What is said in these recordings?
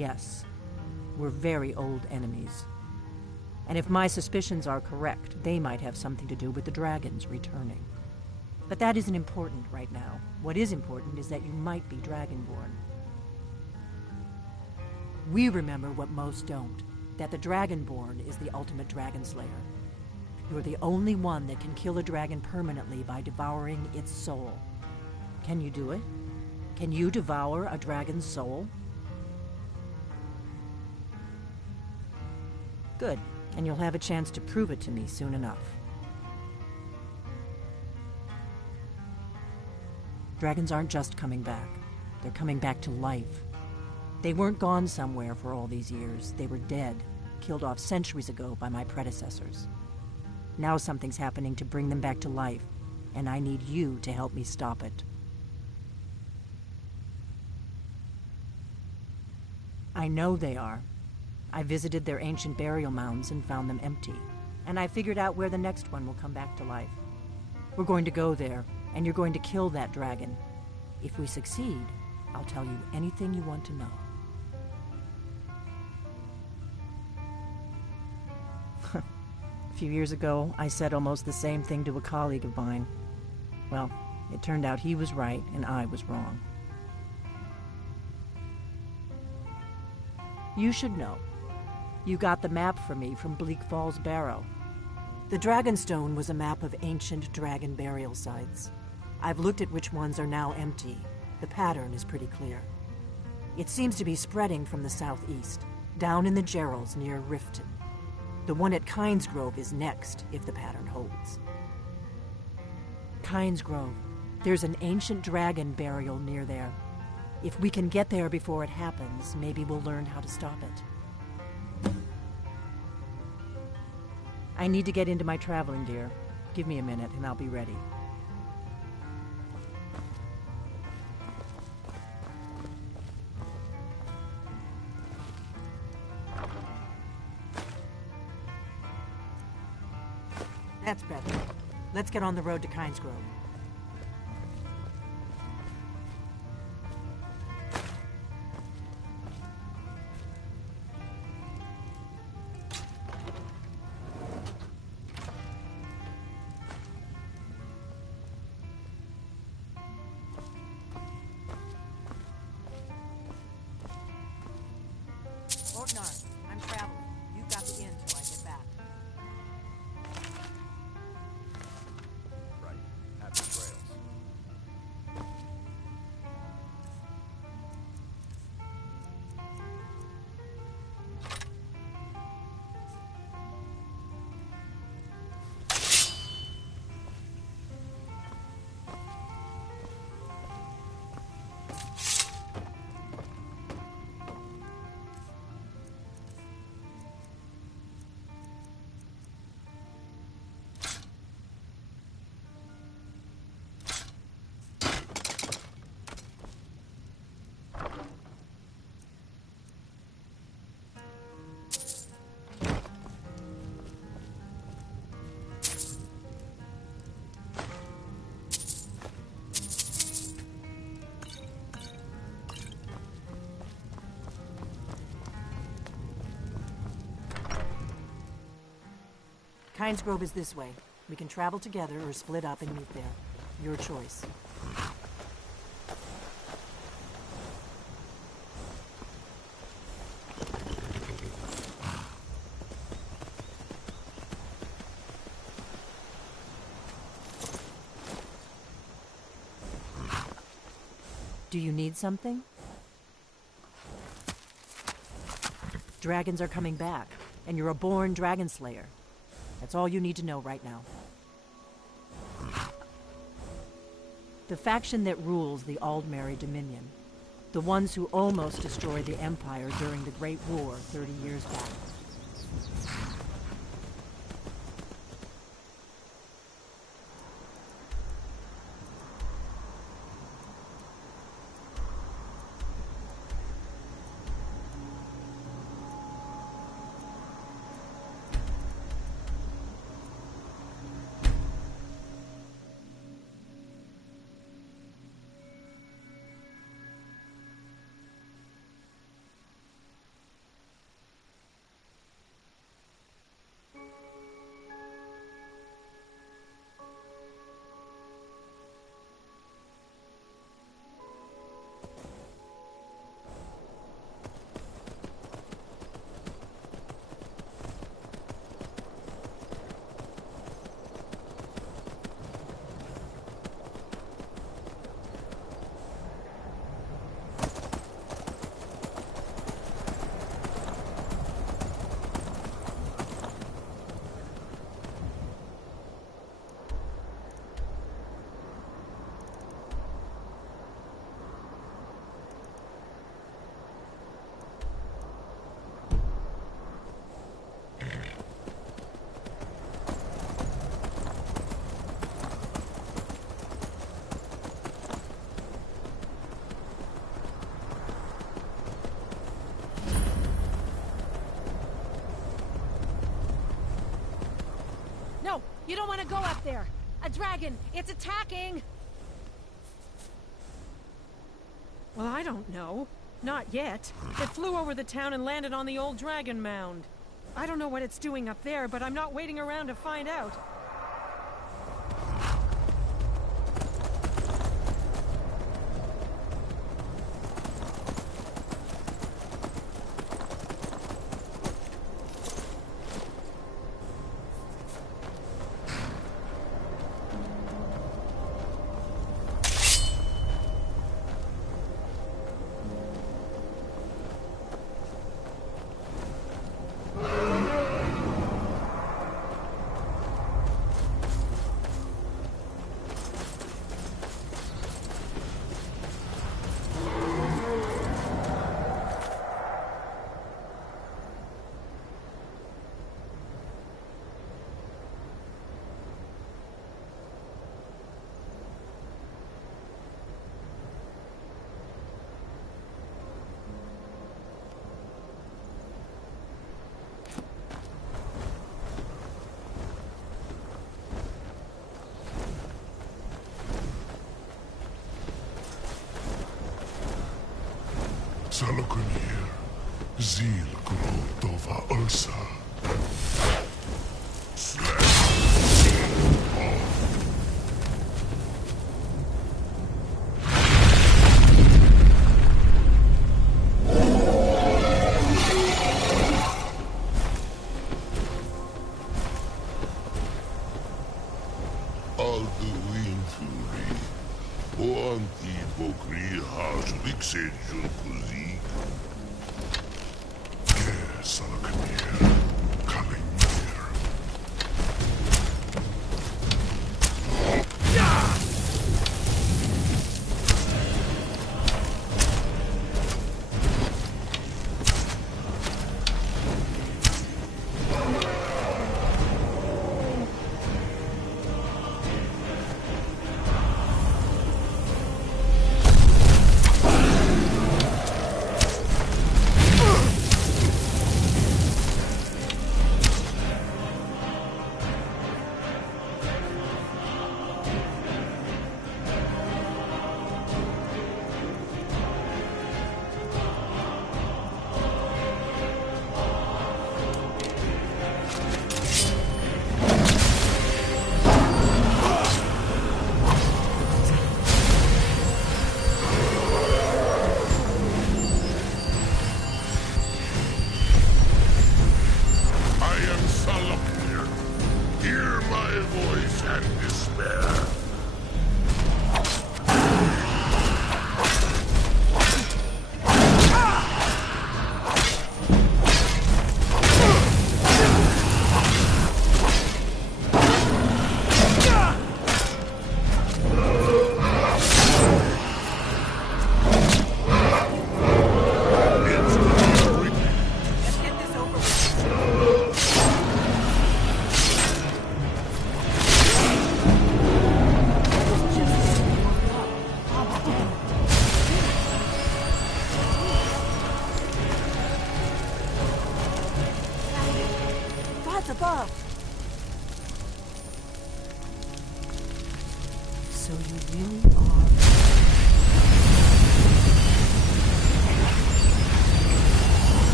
Yes, we're very old enemies. And if my suspicions are correct, they might have something to do with the dragons returning. But that isn't important right now. What is important is that you might be Dragonborn. We remember what most don't, that the Dragonborn is the ultimate dragon slayer. You're the only one that can kill a dragon permanently by devouring its soul. Can you do it? Can you devour a dragon's soul? Good, and you'll have a chance to prove it to me soon enough. Dragons aren't just coming back. They're coming back to life. They weren't gone somewhere for all these years. They were dead, killed off centuries ago by my predecessors. Now something's happening to bring them back to life, and I need you to help me stop it. I know they are. I visited their ancient burial mounds and found them empty, and I figured out where the next one will come back to life. We're going to go there, and you're going to kill that dragon. If we succeed, I'll tell you anything you want to know. A few years ago, I said almost the same thing to a colleague of mine. Well, it turned out he was right and I was wrong. You should know. You got the map for me from Bleak Falls Barrow. The Dragonstone was a map of ancient dragon burial sites. I've looked at which ones are now empty. The pattern is pretty clear. It seems to be spreading from the southeast, down in the Gerals near Riften. The one at Kynes Grove is next, if the pattern holds. Kynes Grove. There's an ancient dragon burial near there. If we can get there before it happens, maybe we'll learn how to stop it. I need to get into my traveling gear. Give me a minute and I'll be ready. That's better. Let's get on the road to Kynes Grove. Ortnar, I'm traveling. You've got the inn till I get back. Right. Happy trails. Kynes Grove is this way. We can travel together or split up and meet there. Your choice. Do you need something? Dragons are coming back, and you're a born dragon slayer. That's all you need to know right now. The faction that rules the Aldmeri Dominion. The ones who almost destroyed the Empire during the Great War 30 years back. go up there. A dragon! It's attacking! Well, I don't know. Not yet. It flew over the town and landed on the old dragon mound. I don't know what it's doing up there, but I'm not waiting around to find out. Salakunir, Zil Grotova Ursa. Alduin Fury, Oanti Bokri Hajlik Sejul Kuzik. Salakunir, Kalimir. Above. So you really are.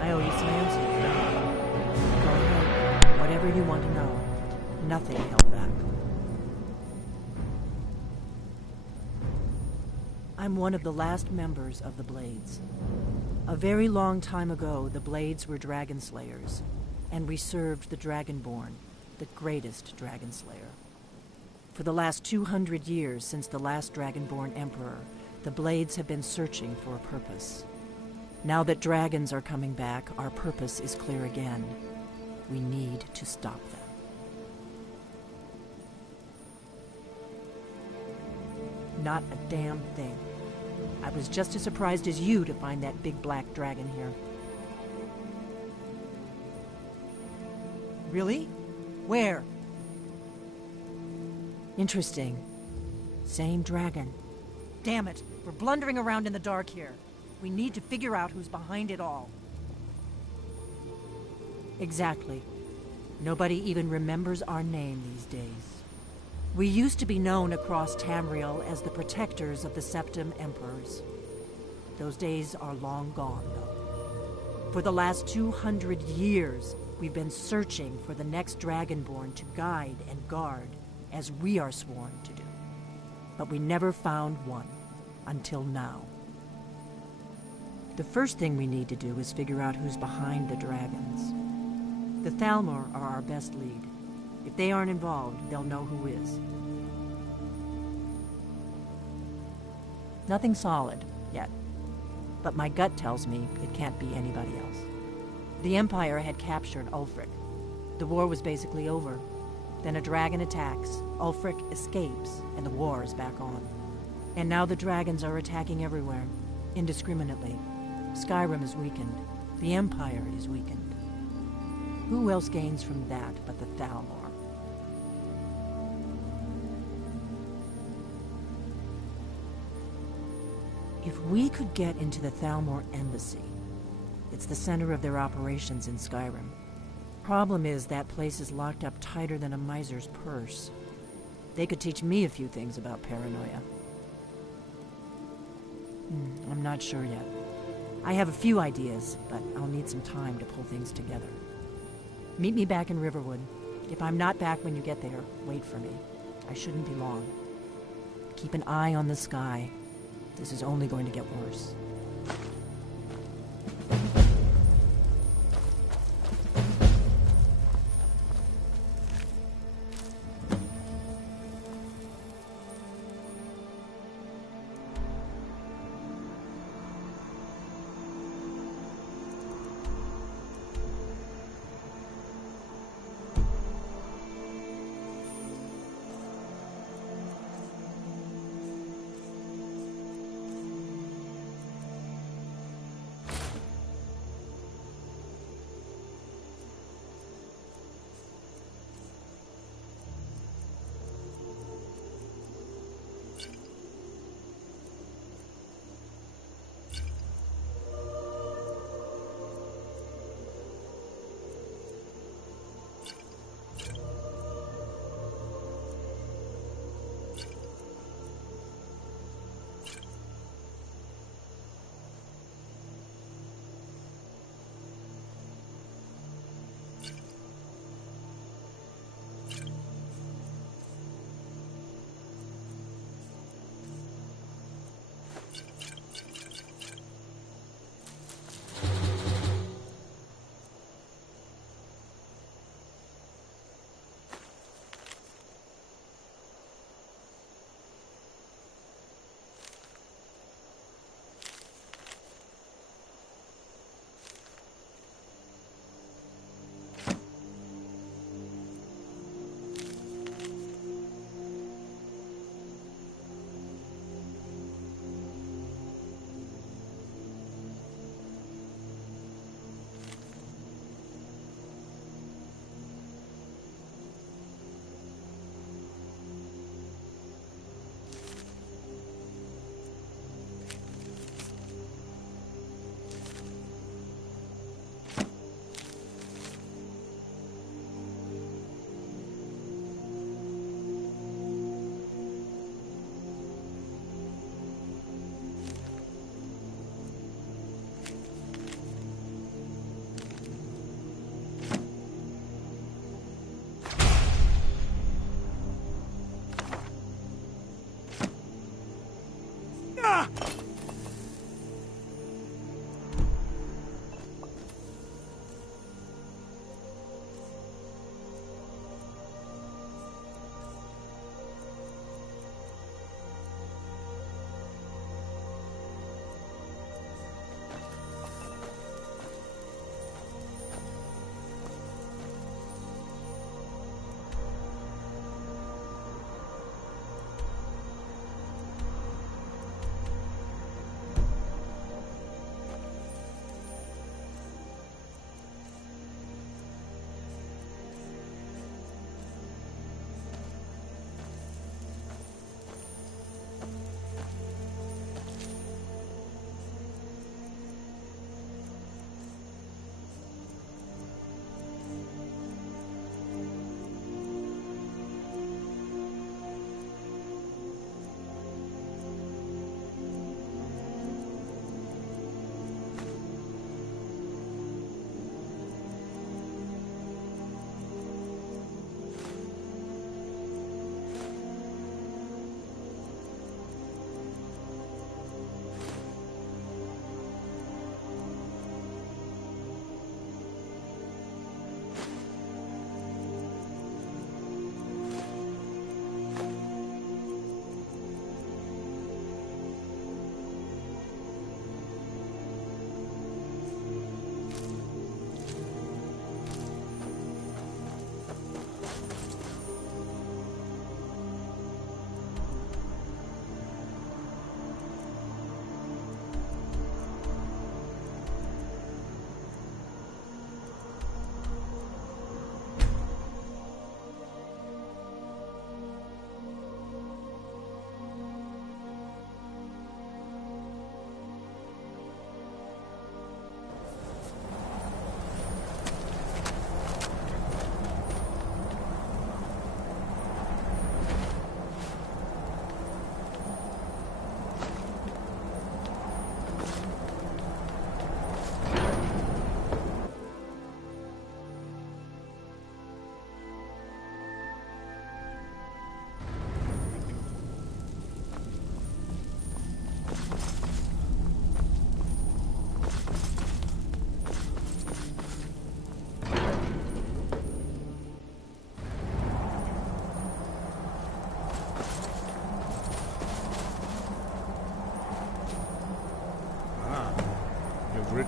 I owe you some answers. Go ahead. Whatever you want to know. Nothing held back. I'm one of the last members of the Blades. A very long time ago, the Blades were dragon slayers, and we served the Dragonborn, the greatest dragon slayer. For the last 200 years since the last Dragonborn Emperor, the Blades have been searching for a purpose. Now that dragons are coming back, our purpose is clear again. We need to stop them. Not a damn thing. I was just as surprised as you to find that big black dragon here. Really? Where? Interesting. Same dragon. Damn it. We're blundering around in the dark here. We need to figure out who's behind it all. Exactly. Nobody even remembers our name these days. We used to be known across Tamriel as the protectors of the Septim Emperors. Those days are long gone, though. For the last 200 years, we've been searching for the next Dragonborn to guide and guard, as we are sworn to do. But we never found one, until now. The first thing we need to do is figure out who's behind the dragons. The Thalmor are our best lead. If they aren't involved, they'll know who is. Nothing solid, yet. But my gut tells me it can't be anybody else. The Empire had captured Ulfric. The war was basically over. Then a dragon attacks, Ulfric escapes, and the war is back on. And now the dragons are attacking everywhere, indiscriminately. Skyrim is weakened. The Empire is weakened. Who else gains from that but the Thalmor? If we could get into the Thalmor embassy, it's the center of their operations in Skyrim. Problem is, that place is locked up tighter than a miser's purse. They could teach me a few things about paranoia. I'm not sure yet. I have a few ideas, but I'll need some time to pull things together. Meet me back in Riverwood. If I'm not back when you get there, wait for me. I shouldn't be long. Keep an eye on the sky. This is only going to get worse.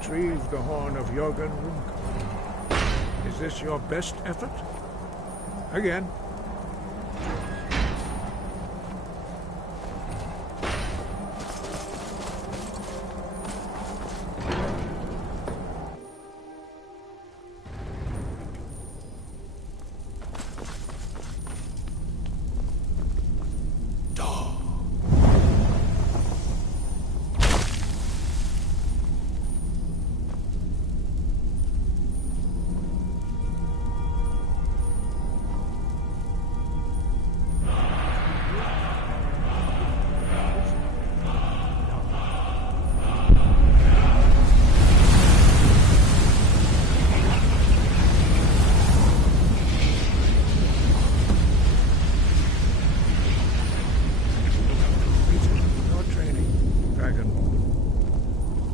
retrieve the horn of Jorgen Rundkar. Is this your best effort? Again.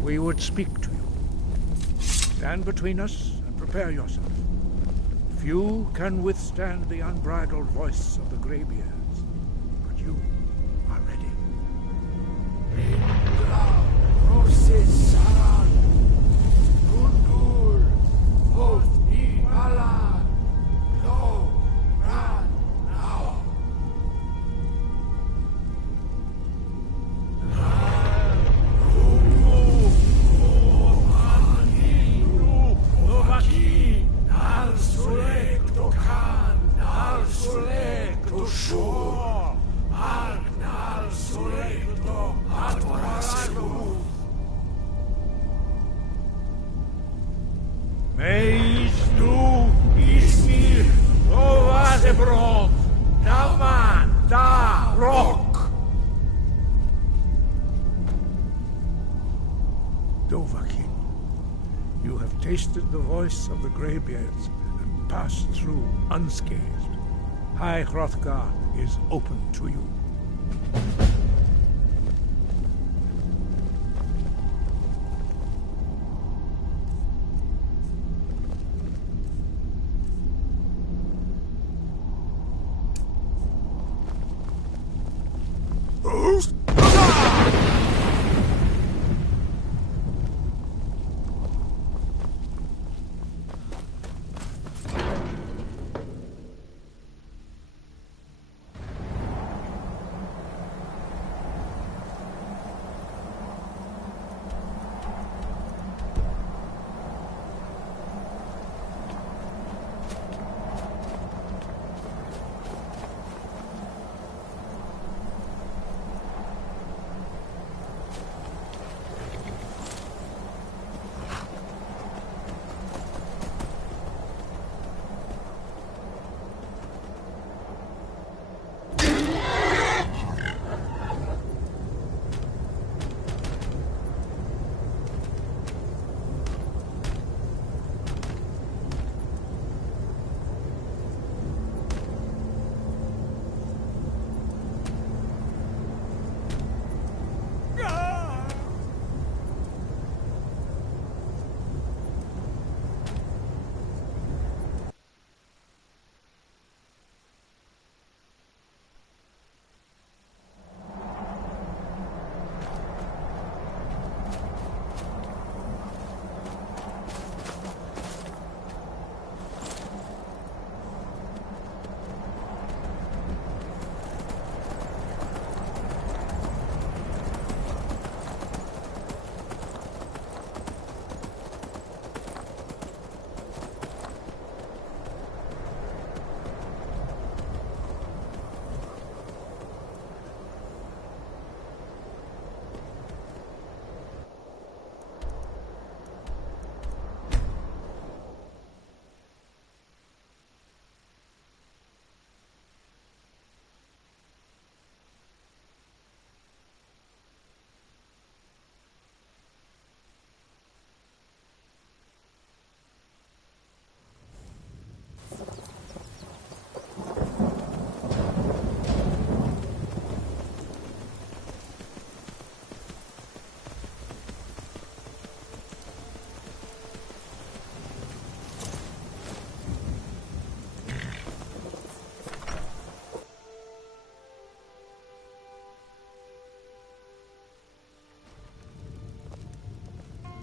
We would speak to you. Stand between us and prepare yourself. Few can withstand the unbridled voice of the Greybeards, but you are ready. Dovahkiin, you have tasted the voice of the Greybeards and passed through unscathed. High Hrothgar is open to you.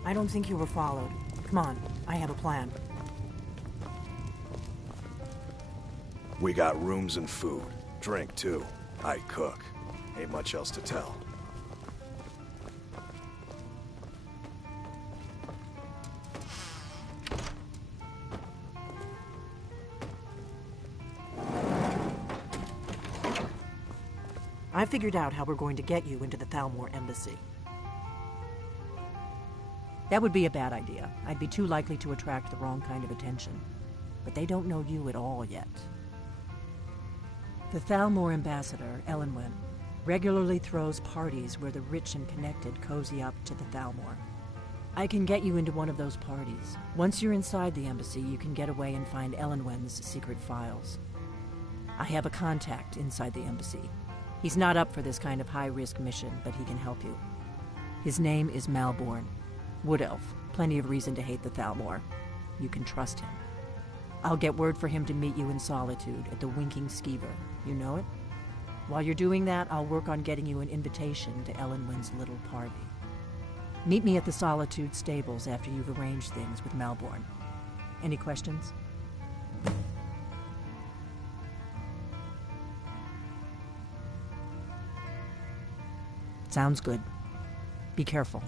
I don't think you were followed. Come on, I have a plan. We got rooms and food. Drink, too. I cook. Ain't much else to tell. I figured out how we're going to get you into the Thalmor embassy. That would be a bad idea. I'd be too likely to attract the wrong kind of attention. But they don't know you at all yet. The Thalmor ambassador, Elenwen, regularly throws parties where the rich and connected cozy up to the Thalmor. I can get you into one of those parties. Once you're inside the embassy, you can get away and find Elenwen's secret files. I have a contact inside the embassy. He's not up for this kind of high-risk mission, but he can help you. His name is Malborn. Wood Elf. Plenty of reason to hate the Thalmor. You can trust him. I'll get word for him to meet you in Solitude at the Winking Skeever. You know it? While you're doing that, I'll work on getting you an invitation to Elenwen's little party. Meet me at the Solitude stables after you've arranged things with Malborn. Any questions? Sounds good. Be careful.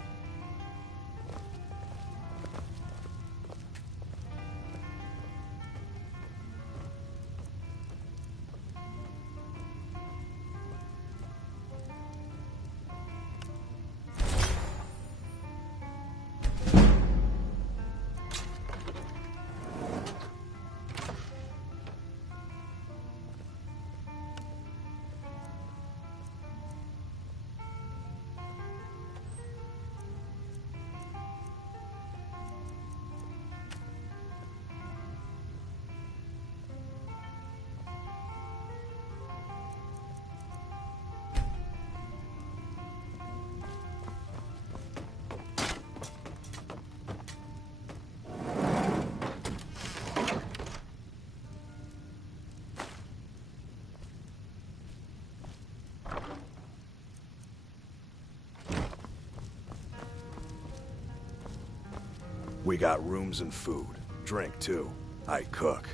We got rooms and food. Drink, too. I cook.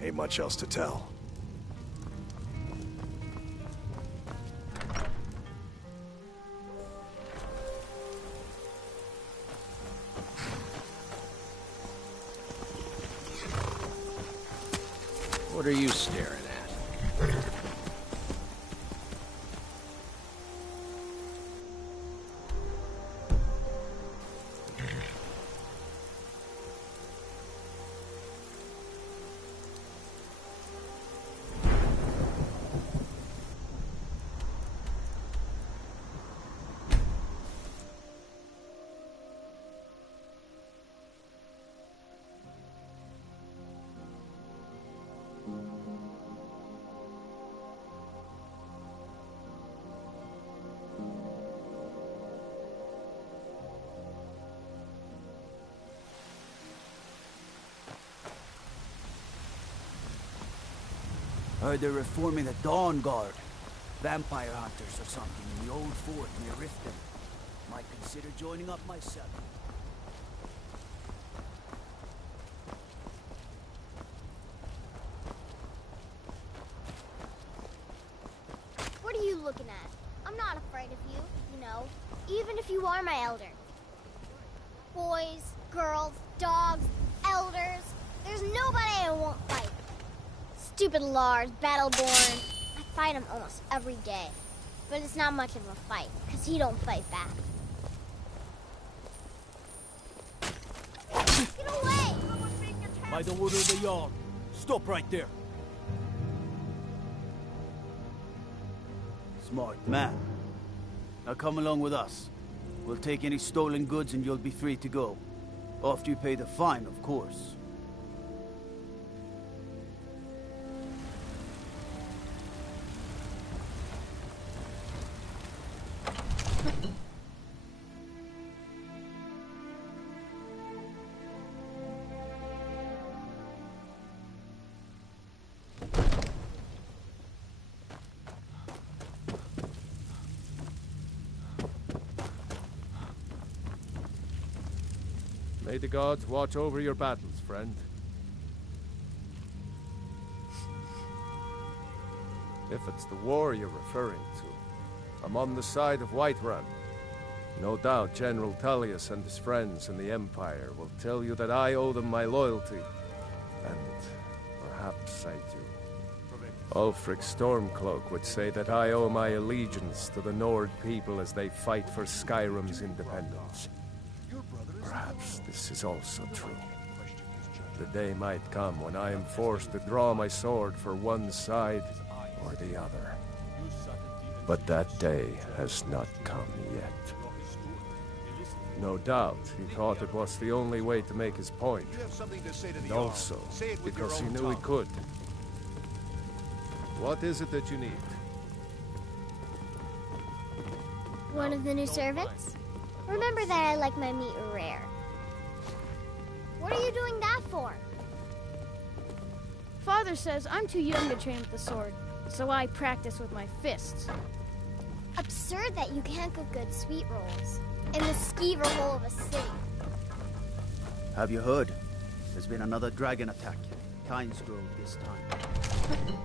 Ain't much else to tell. What are you staring at? Heard they're reforming the Dawn Guard. Vampire hunters or something in the old fort near Riften. Might consider joining up myself. What are you looking at? I'm not afraid of you, you know, even if you are my elder. Boys, girls, dogs, elders, there's nobody I won't fight. Stupid Lars, Battleborn. I fight him almost every day. But it's not much of a fight, because he don't fight back. Get away! By the order of the Jarl. Stop right there. Smart man. Now come along with us. We'll take any stolen goods and you'll be free to go. After you pay the fine, of course. May the gods watch over your battles, friend. If it's the war you're referring to, I'm on the side of Whiterun. No doubt General Tullius and his friends in the Empire will tell you that I owe them my loyalty. And perhaps I do. Ulfric Stormcloak would say that I owe my allegiance to the Nord people as they fight for Skyrim's independence. Perhaps this is also true. The day might come when I am forced to draw my sword for one side or the other. But that day has not come yet. No doubt, he thought it was the only way to make his point. And also, because he knew he could. What is it that you need? One of the new servants? Remember that I like my meat rare. What are you doing that for? Father says I'm too young to train with the sword, so I practice with my fists. Absurd that you can't cook good sweet rolls in the skeever hole of a city. Have you heard? There's been another dragon attack. Kynesgrove this time.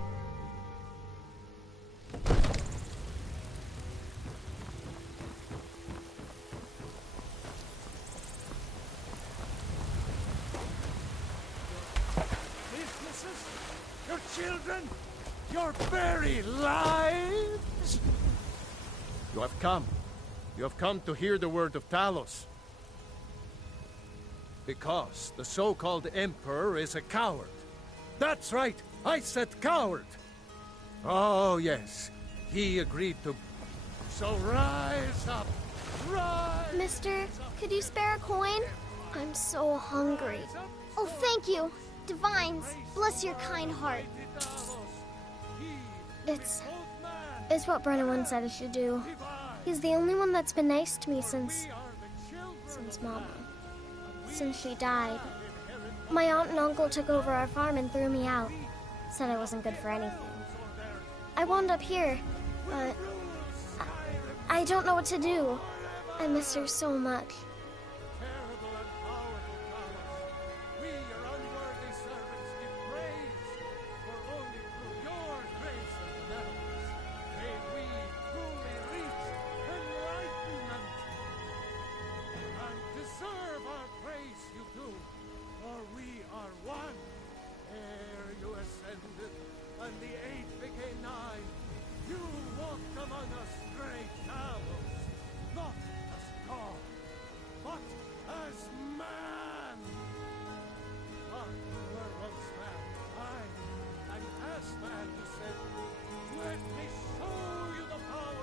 Your children, your very lives. You have come. You have come to hear the word of Talos. Because the so-called Emperor is a coward. That's right, I said coward. Oh, yes, he agreed to... So rise up, rise! Mister, could you spare a coin? I'm so hungry. Oh, thank you. Divines, bless your kind heart. It's what Brennan once said I should do. He's the only one that's been nice to me since Mama. Since she died. My aunt and uncle took over our farm and threw me out. Said I wasn't good for anything. I wound up here, but I don't know what to do. I miss her so much.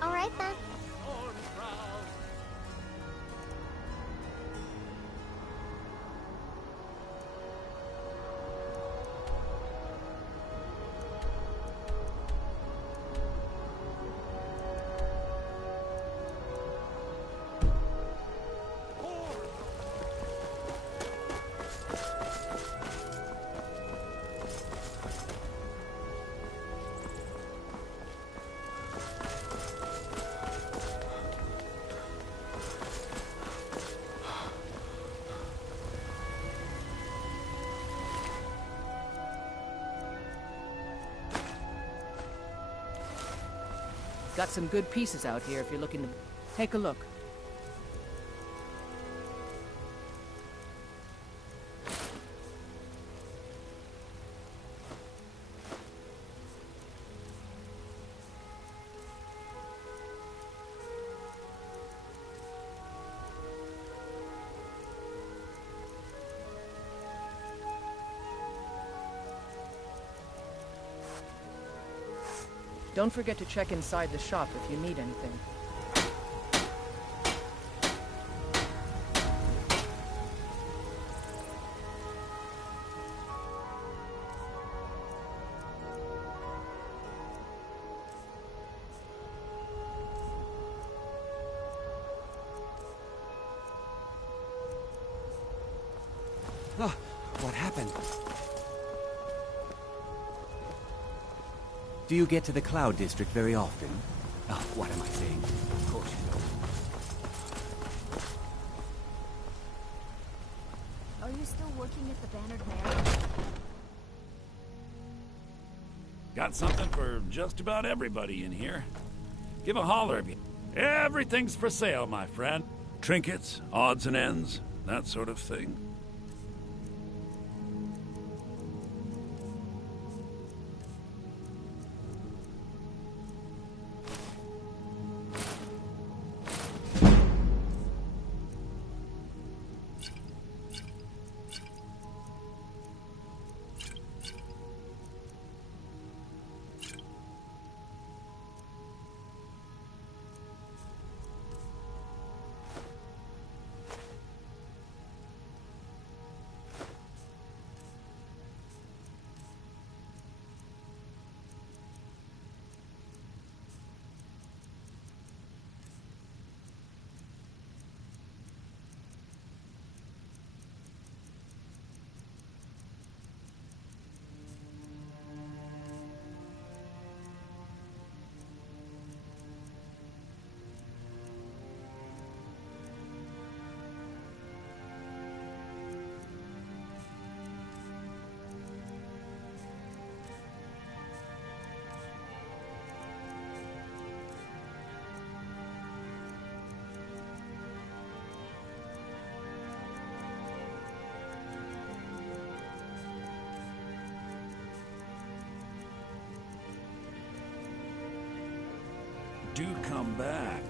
All right, then. Got some good pieces out here if you're looking to... Take a look. Don't forget to check inside the shop if you need anything. Oh, what happened? Do you get to the Cloud District very often? Oh, what am I saying? Of course you still working at the Bannered Mare? Got something for just about everybody in here. Give a holler if you... Everything's for sale, my friend. Trinkets, odds and ends, that sort of thing. Do come back.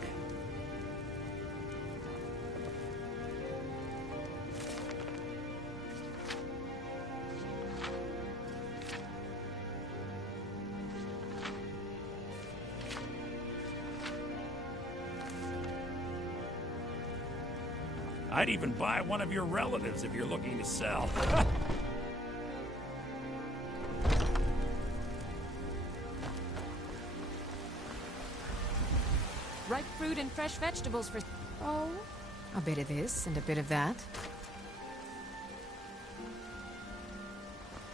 I'd even buy one of your relatives if you're looking to sell. Ripe fruit and fresh vegetables for... Oh, a bit of this and a bit of that.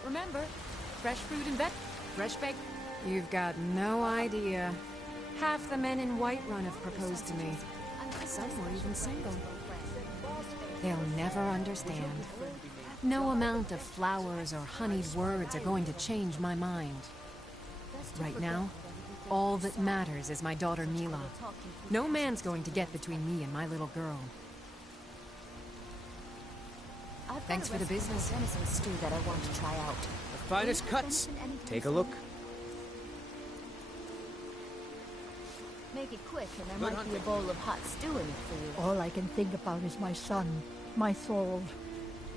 Remember, fresh fruit and fresh bake. You've got no idea. Half the men in Whiterun have proposed to me. Some were even single. They'll never understand. No amount of flowers or honeyed words are going to change my mind. Right now, all that matters is my daughter Mila. No man's going to get between me and my little girl. Thanks for the business. Venison stew that I want to try out. The finest cuts. Take a look. Make it quick, and there might be a bowl of hot stew in it for you. All I can think about is my son, my Thorold.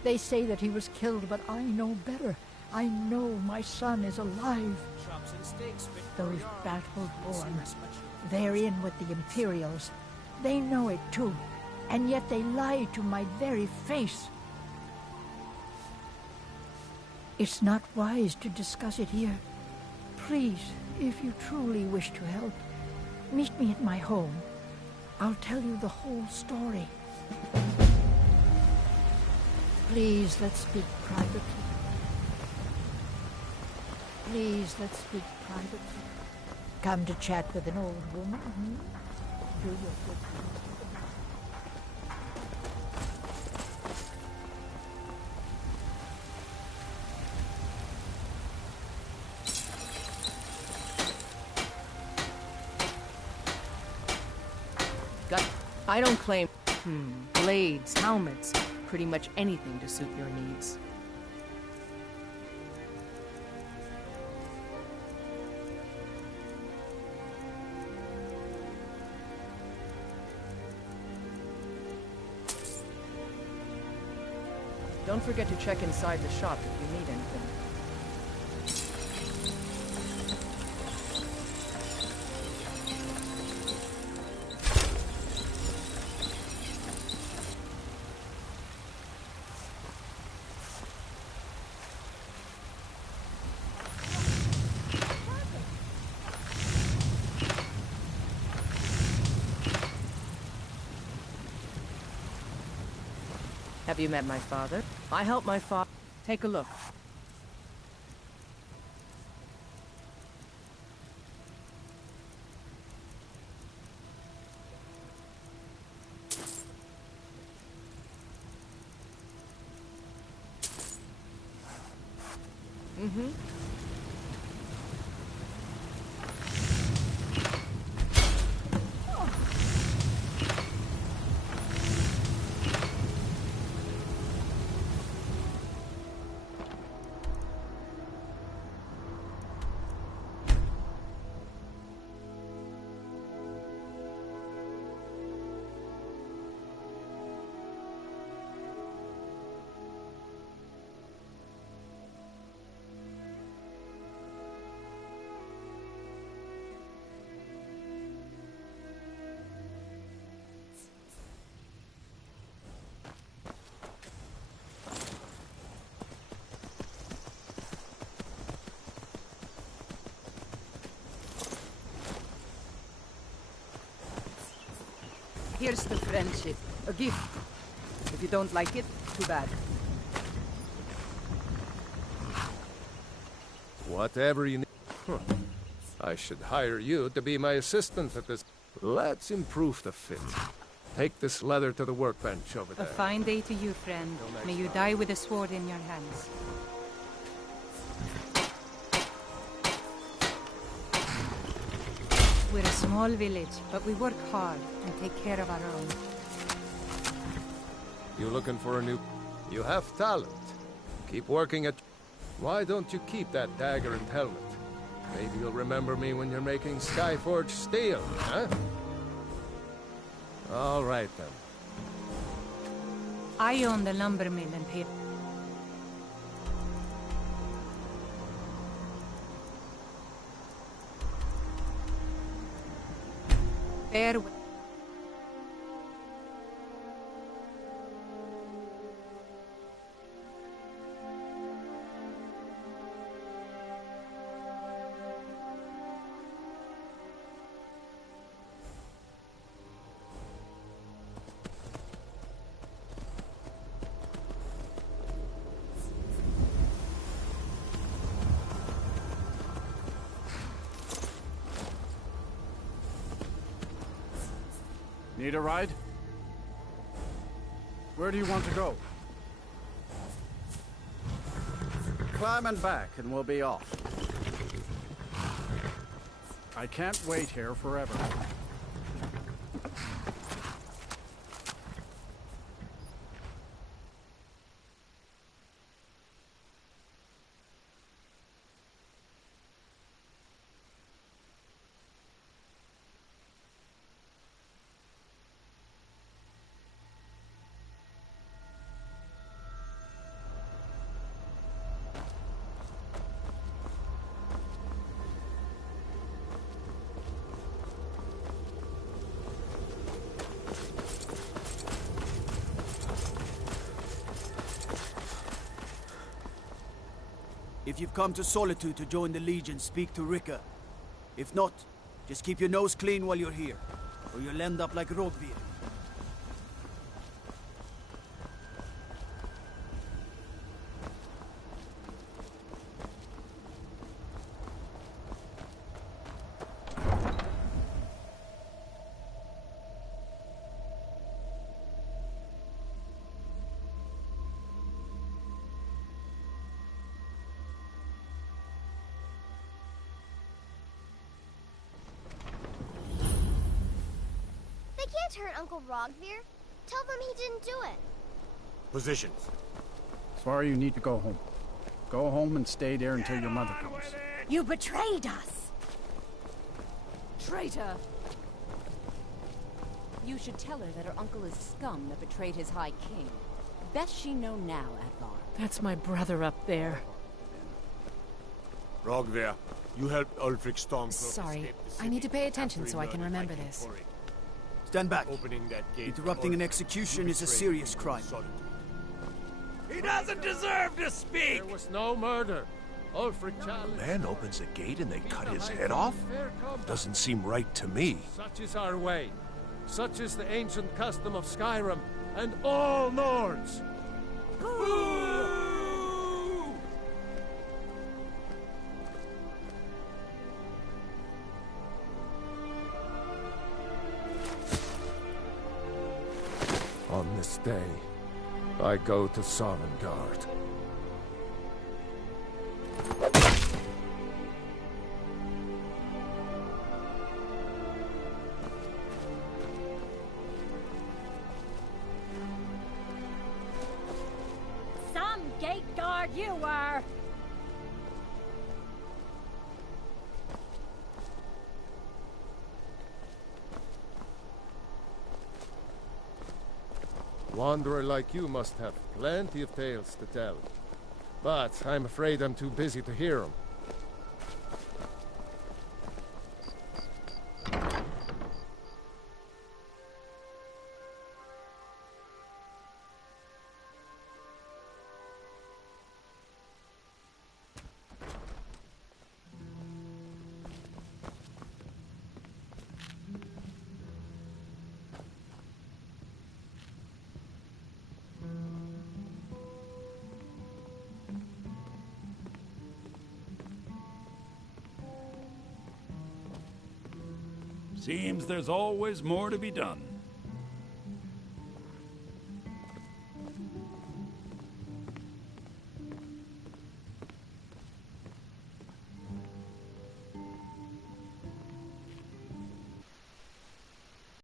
They say that he was killed, but I know better. I know my son is alive. Those battle-born, they're in with the Imperials. They know it too, and yet they lie to my very face. It's not wise to discuss it here. Please, if you truly wish to help, meet me at my home. I'll tell you the whole story. Please, let's speak privately. Please, let's speak privately. Come to chat with an old woman, Do your good deeds. I don't claim... blades, helmets, pretty much anything to suit your needs. Don't forget to check inside the shop if you need anything. Have you met my father? I help my father. Take a look. Mm-hmm. Here's the friendship. A gift. If you don't like it, too bad. Whatever you need. Huh. I should hire you to be my assistant at this. Let's improve the fit. Take this leather to the workbench over there. A fine day to you, friend. May you die with a sword in your hands. We're a small village, but we work hard and take care of our own. You looking for a new... You have talent. Keep working at... Why don't you keep that dagger and helmet? Maybe you'll remember me when you're making Skyforge steel, huh? All right, then. I own the lumber mill and pay... Bear with... Need a ride? Where do you want to go? Climb and back and we'll be off. I can't wait here forever. If you've come to Solitude to join the Legion, speak to Rika. If not, just keep your nose clean while you're here, or you'll end up like Rogvir. They can't hurt Uncle Rogvir. Tell them he didn't do it. Positions. Sorry, you need to go home. Go home and stay there until your mother comes. You betrayed us! Traitor! You should tell her that her uncle is scum that betrayed his High King. Best she know now, Advar. That's my brother up there. Rogvir, you helped Ulfric Stormcloak. Sorry, I need to pay attention so I can remember this. Stand back. Opening that gate. Interrupting an execution is a serious crime. He doesn't deserve to speak! There was no murder. Ulfric challenged. Man opens a gate and they cut his head off? Doesn't seem right to me. Such is our way. Such is the ancient custom of Skyrim and all Nords. On this day, I go to Sovngarde. You are. Wanderer like you must have plenty of tales to tell. But I'm afraid I'm too busy to hear them. Seems there's always more to be done.